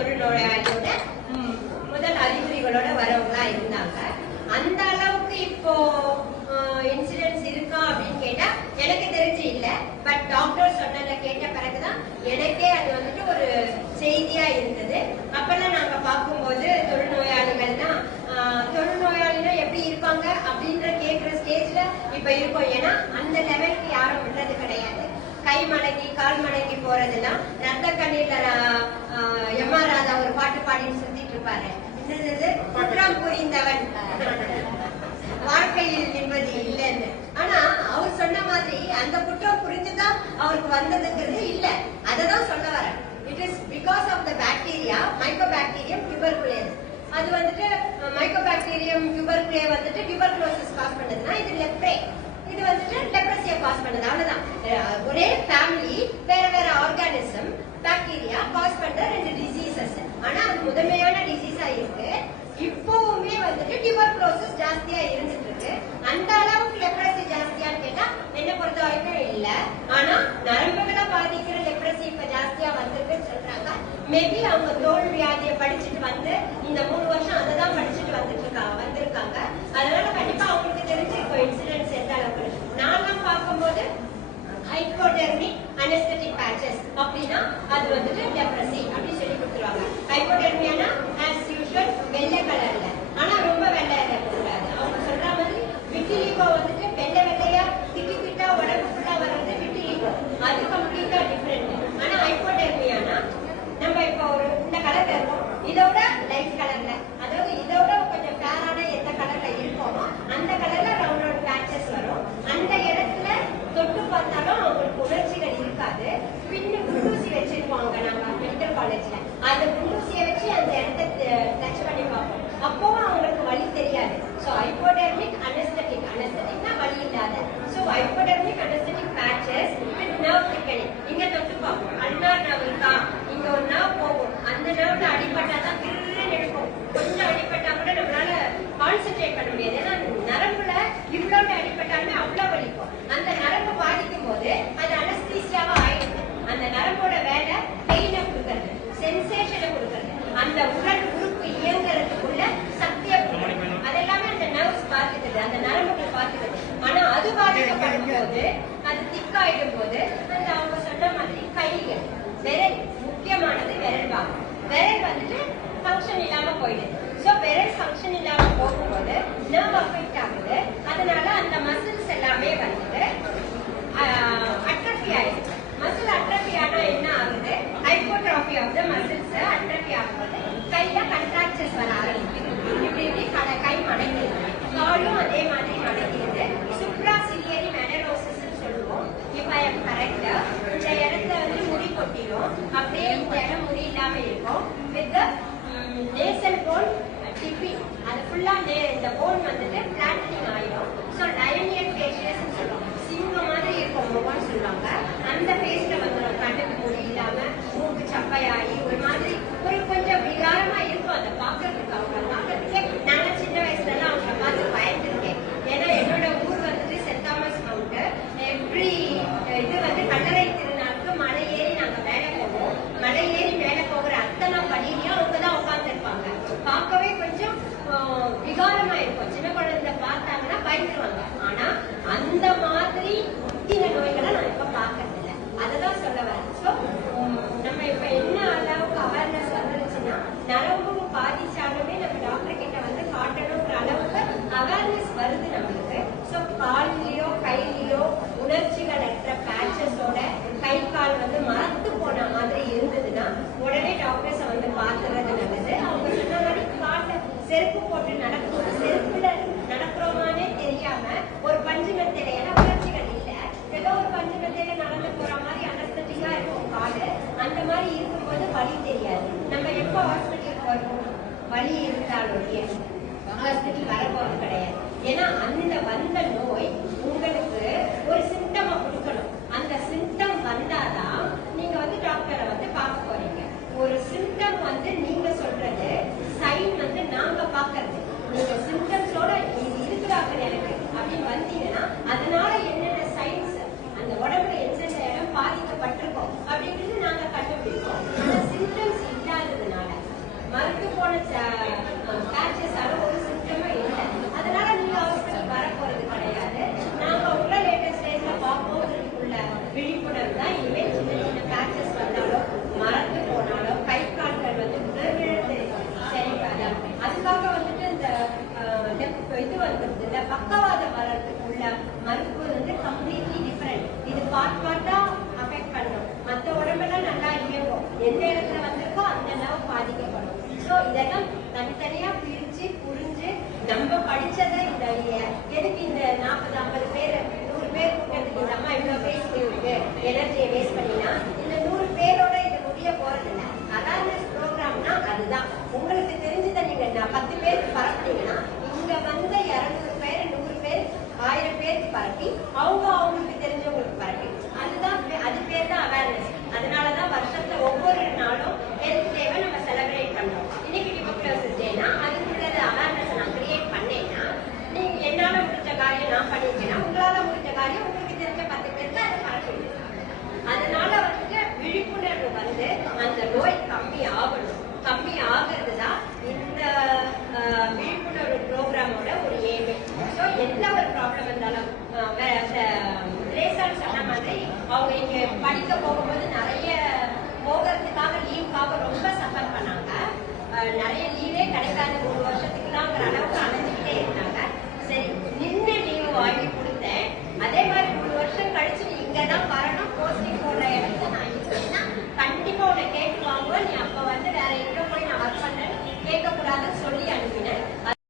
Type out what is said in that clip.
தொழுநோயாளியோட முதல் அறிகுறிகளோட வரவங்களா இருந்தாங்க. அந்த அளவுக்கு இப்போ இன்சிடென்ட்ஸ் இருக்கா அப்படின்னு கேட்டா எனக்கு தெரிஞ்சு இல்ல. பட் டாக்டர் சொன்னதை கேட்ட பிறகுதான் எனக்கே அது வந்துட்டு ஒரு செய்தியா இருந்தது. அப்பெல்லாம் நாங்க பார்க்கும்போது தொழுநோயாளிகள்னா தொழுநோயாளினா எப்படி இருப்பாங்க அப்படின்ற கேட்கிற ஸ்டேஜ்ல இப்ப இருக்கோம். ஏன்னா அந்த லெவலுக்கு யாரும் விடுறது கிடையாது. கை மடங்கி கால் மடங்கி போறதுலாம் ரத்த கண்ணீர்ல எம்ஆர் ராதா ஒரு பாட்டு பாடின்னு சுத்திட்டு இருப்பாரு. குற்றம் புரிந்தவன் வாழ்க்கையில் நிம்மதி இல்லைன்னு. ஆனா அவர் சொன்ன மாதிரி அந்த குற்றம் புரிஞ்சுதான் அவருக்கு வந்ததுங்கிறது இல்ல. அததான் சொல்ல வர. It is because of the bacteria, mycobacterium tuberculosis. அது வந்துட்டு மைக்கோபாக்டீரியம் டியூபர்குலே வந்துட்டு டியூபர்குலோசிஸ் காஸ் பண்ணதுன்னா இது லெப்ரே. இது வந்துட்டு லெப்ரசியா காஸ் பண்ணது. அவ்வளவுதான். ஒரே ஃபேமிலி வேற வேற ஆர்கானிசம் பாக்டீரியா காஸ் பண்ற 2 டிசீசஸ். ஆனா அது முதன்மையான டிசீஸா இருக்கு. இப்பவுமே வந்துட்டு டியூபர்குலோசிஸ் ஜாஸ்தியா இருந்துட்டு இருக்கு. அந்த அளவுக்கு லெப்ரசி ஜாஸ்தியான்னு கேட்டா என்ன பொறுத்த வரைக்கும் இல்ல. ஆனா நரம்புகளை பாதிக்கிற லெப்ரசி இப்ப ஜாஸ்தியா வந்திருக்குன்னு சொல்றாங்க. மேபி அவங்க தோல் வியாதியை படிச்சுட்டு வந்து இந்த 3 வருஷம் அதை தான் படிச்சுட்டு வந்திருக்காங்க. அதனால கண்டிப்பா அவங்களுக்கு தெரிஞ்சு இப்போ இன்சிடென்ட்ஸ் எந்த அளவுக்கு. நான்லாம் பார்க்கும்போது ஹைப்போடெர்மிக் அனஸ்தெட்டிக் பேச்சஸ் அப்படின்னா அது வந்துட்டு லெப்ரசி அப்படி சொல்லி கொடுத்துருவாங்க. ஹைப்போடெர்மியானா ஆஸ் யூஷுவல் வெள்ளை கலர்ல, ஆனா ரொம்ப வெள்ளை இருக்கக்கூடாது. அவங்க சொல்ற மாதிரி விட்டிலிகோ வந்துட்டு வெள்ளை வெள்ளையா திட்டி திட்டா உடம்பு ஃபுல்லா வர்றது விட்டிலிகோ. அது கம்ப்ளீட்டா டிஃபரெண்ட். ஆனா ஹைப்போடெர்மியானா நம்ம இப்போ ஒரு இந்த கலர்ல இருக்கோம், இதோட லைட் கலர்ல, அதாவது இதோட கொஞ்சம் ஃபேரான எந்த கலர்ல இருக்கோமோ அந்த கலர்ல ரவுண்ட் ரவுண்ட் பேச்சஸ் வரும். அந்த இடத்துல தொட்டு பார்த்தாலும் அவங்களுக்கு உணர்ச்சிகள் இருக்காது. பின்னு குண்டூசி வச்சிருப்பாங்க நாங்க மெடிக்கல் காலேஜ்ல. அந்த குண்டூசியை வச்சு அந்த இடத்த டச் பண்ணி பார்ப்போம். அப்பவும் அவங்களுக்கு வலி தெரியாது. ஸோ ஹைப்போடெர்மிக் அனஸ்தெட்டிக்னா வலி இல்லாத. So hypodermic anaesthetic patches with nerve thickening. இங்க தொட்டு பார்ப்போம், அல்னார் நர்வ் இருக்கா, இங்க ஒரு நர்வ் போகும். அந்த நர்வ்ல அடிபட்டாதான் கிருன்னு எடுக்கும். கொஞ்சம் அடிபட்டா கூட நம்மளால கான்சென்ட்ரேட் பண்ண முடியாது. ஏன்னா நரம்புல இவ்வளவு அடிபட்டாலுமே அவ்வளவு வலிக்கும். அந்த நரம்பு பாதிக்கும் போது அது அனஸ்தீசியாவா ஆயிடுது. அந்த நரம்போட வேலை பெயினை கொடுக்கறது, சென்சேஷனை கொடுக்கறது, அந்த உடல் உறுப்பு இயங்குறதுக்குள்ள சக்தியை கொடுக்கறது. அதெல்லாமே அந்த நர்வ்ஸ் பாத்துக்குது, அந்த நரம்புகள் பாத்துக்குது. ஆனா அது பாதிக்கப்படும் போது, அது திக்காயிடும் போது அந்த அவங்க சொன்ன மாதிரி கைகள், விரல், முக்கியமானது விரல் பாகம். விரல் வந்துட்டு ஃபங்க்ஷன் இல்லாம போயிடுது. சோ விரல் ஃபங்க்ஷன் இல்லாம போகும்போது நர்வ் அஃபெக்ட் ஆகுது. அதனால அந்த மசில்ஸ் எல்லாமே வந்துட்டு அட்ரஃபி ஆயிடுது. மசில் அட்ரஃபி ஆனா என்ன ஆகுது? ஹைப்போட்ரோபி ஆஃப் த மசில்ஸ் அட்ரஃபி ஆகும்போது கையில கண்ட்ராக்சர்ஸ் வர ஆரம்பிக்குது. இப்படி இப்படி கை மடங்கிடுது. காலும் அதே மாதிரி மடங்கிடுது. சுப்ராசிலியரி மெடலோசிஸ் சொல்லுவோம். இப்ப கரெக்ட். இந்த இடத்துல வந்து முடி கொட்டிடும். அப்படியே இந்த இடம் முடி இல்லாம இருக்கும். வித் நேசல் போன் டிப்பிங், அது ஃபுல்லா இந்த போன் வந்துட்டு பிளாட்டனிங் ஆயிடும். ஸோ லயனியன் ஃபேஷியஸ் சொல்லுவாங்க. சிங்கம் மாதிரி இருக்கும் முகம்னு சொல்லுவாங்க. அந்த ஃபேஸ்ல வந்துடும். கண்ணுக்கு முடி இல்லாம மூக்கு சப்பையாகி ஒரு மாதிரி ஒரு கொஞ்சம் விகாரமா இருக்கும். அதை பாக்குறதுக்கு அவங்க பாக்குறதுக்கே நான் சின்ன வயசுல எல்லாம் அவங்க பார்த்து பயந்துருக்கேன். ஏன்னா என்னோட ஊர் வந்துட்டு சென்ட் தாமஸ் மவுண்ட். எவ்ரி இது வந்து கல்லறை திருநாளுக்கு மலை ஏறி நாங்க மேலே போவோம். மலை ஏறி மேலே போகிற அத்தனை படியிலையும் அவங்கதான் உட்கார்ந்து இருப்பாங்க. பார்க்கவே கொஞ்சம் விகாரமா இருக்கும். சின்ன குழந்தை பார்த்தாங்கன்னா பயந்துருவாங்க. ஆனா அந்த மாதிரி முத்தின நோய்களை நான் இப்ப பாக்குறது இல்லை. அததான் சொல்ல வரேன். சோ நம்ம இப்ப என்ன அளவுக்கு அவேர்னஸ் வந்துருச்சுன்னா, நரம்பு பாதிச்சாலுமே நம்ம டாக்டர் கிட்ட வந்து காட்டணுங்கிற அளவுக்கு அவேர்னஸ் வருது நம்மளுக்கு. சோ காலிலேயோ கையிலயோ உணர்ச்சிகள் அற்ற பேச்சஸோட கை கால் வந்து மறந்து போன மாதிரி இருந்ததுன்னா உடனே டாக்டர்ஸை வந்து பாத்துறது நல்லது. அவங்க சொன்ன மாதிரி காட்ட செருப்பு போட்டு நடக்கும்போது செருப்புல நடக்கிறோமானே தெரியாம ஒரு பஞ்சு மெத்தையில, ஏன்னா உணர்ச்சிகள் இல்ல, ஏதோ ஒரு பஞ்சு மெத்தையில நடந்து போற மாதிரி அனஸ்தட்டிக்கா இருக்கும் காலு. அந்த மாதிரி இருக்கும்போது வலி தெரியாது. நம்ம எப்போ ஹாஸ்பிட்டலுக்கு வருவோம்? வலி இருந்தாலும் ஹாஸ்பிட்டல் வர போறது கிடையாது. ஏன்னா அந்த வந்த நோய் உங்களுக்கு ஒரு சிம்டமா கொடுக்கணும். அந்த சிம்டம் வந்தாதான் நீங்க வந்து டாக்டரை வந்து பார்க்க போறீங்க. ஒரு சிம்டம் வந்து நீங்க சொல்றது, சைன் வந்து நாங்க பாக்குறது. நீங்க சிம்டம்ஸோட இது இருக்குறாங்க எனக்கு அப்படின்னு வந்தீங்கன்னா அதனால என்னென்ன சைன்ஸ் அந்த உடம்புல எந்தெந்த இடம் பாதிக்கப்பட்டிருக்கோம் அப்படின்றது நாங்க கண்டுபிடிப்போம். ஆனா சிம்டம்ஸ் இல்லாததுனால அந்த அளவு பாதிக்கப்படும். ஸோ இதெல்லாம் தனித்தனியா பிரிச்சு புரிஞ்சு நம்ம படிச்சதை இந்த எதுக்கு இந்த 40-50 பேர் 100 பேர் கூட்டத்துக்கு இந்த அம்மா இவ்வளவு பேசிட்டு இருக்கு எனர்ஜியை வேஸ்ட் பண்ணினா இந்த 100 பேரோட இது முடிய போறது இல்லை. அவேர்னஸ் ப்ரோக்ராம்னா அதுதான். உங்களுக்கு தெரிஞ்சதை நீங்க 10 பேருக்கு பரப்புனீங்கன்னா இங்க வந்த 200 பேர் 100 பேர் 1000 பேருக்கு பரப்பி அவங்களுக்கு தெரிஞ்சவங்களுக்கு பரப்பி அதுதான் அது பேர் தான் அவேர்னஸ். அதனாலதான் வருஷத்துல ஒவ்வொரு நாளும் ஹெல்த் டேவை நம்ம செலிப்ரேட் பண்றோம். இன்னைக்கு டியூபர்குலோசிஸ் டேனா அதுக்குள்ளது அவேர்னஸ் நான் கிரியேட் பண்ணேன்னா நீங்க என்னால முடிஞ்ச காரியம் நான் பண்ணிருக்கேன்னா உங்களால முடிஞ்ச காரியம் உங்களுக்கு தெரிஞ்ச 10 பேருக்கு அதை பரப்பி. அதனால விழிப்புணர்வு அந்த நோய் கம்மி ஆகணும். கம்மி ஆகிறது தான் இந்த விழிப்புணர்வு ப்ரோக்ராமோட ஒரு எய்ம். ஸோ எந்த ஒரு ப்ராப்ளம் இருந்தாலும் சொன்ன மாதிரி அவங்க இங்க படிக்க போகும்போது நிறைய போகிறதுக்காக லீவுக்காக ரொம்ப சஃபர் பண்ணாங்க. நிறைய லீவே கிடைக்காத 3 வருஷத்துக்குலாங்கிற அளவுக்கு